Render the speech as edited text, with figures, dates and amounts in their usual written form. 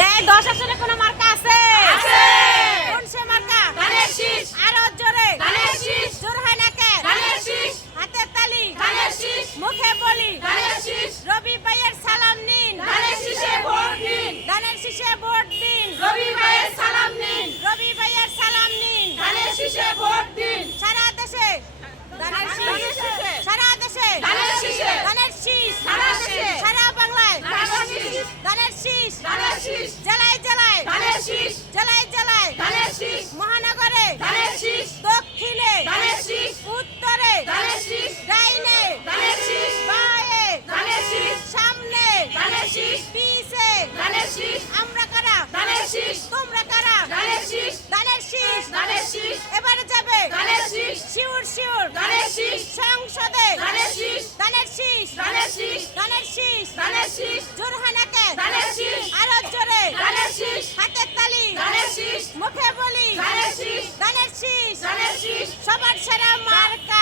এই 10 আসনে কোন মার্কা আছে? আছে। কোন সে মার্কা? ধানের শীষ। আরো জোরে। ধানের শীষ। জোর হয় না কে? ধানের শীষ। হাতে তালি। ধানের শীষ। মুখে বলি। ধানের শীষ। রবি ভাইয়ের সালাম নিন। ধানের শীষে ভোট দিন। ধানের শীষে ভোট দিন। রবি ভাইয়ের সালাম নিন। রবি ভাইয়ের সালাম নিন। ধানের শীষে ভোট দিন। সারা দেশে ধানের শীষ। সারা দেশে ধানের শীষে। ধানের শীষ। সারা দেশে। সারা বাংলায় ধানের শীষ। ধানের শীষ। ধানের শীষ। জেলায় জেলায় ধানের শীষ। জেলায় জেলায় ধানের শীষ। মহানগরে ধানের শীষ। দক্ষিণে ধানের শীষ। উত্তরে ধানের শীষ। ডাইনে ধানের শীষ। বায়ে ধানের শীষ। সামনে ধানের শীষ। পিছে ধানের শীষ। আমরা কারা? ধানের শীষ। তোমরা কারা? ধানের শীষ। ধানের শীষ। ধানের শীষ। এবারে যাবে ধানের শীষ। শিউর শিউর ধানের শীষ। সংসদে ধানের শীষ। ধানের শীষ। ধানের শীষ। ধানের শীষ। ধানের শীষ। জোর হয় না কে? ধানের শীষ। আরো জোরে। ধানের শীষ। হাতের তালি। ধানের শীষ। মুখে বলি। ধানের শীষ। ধানের শীষ। ধানের শীষ। সবার সেরা মার্কা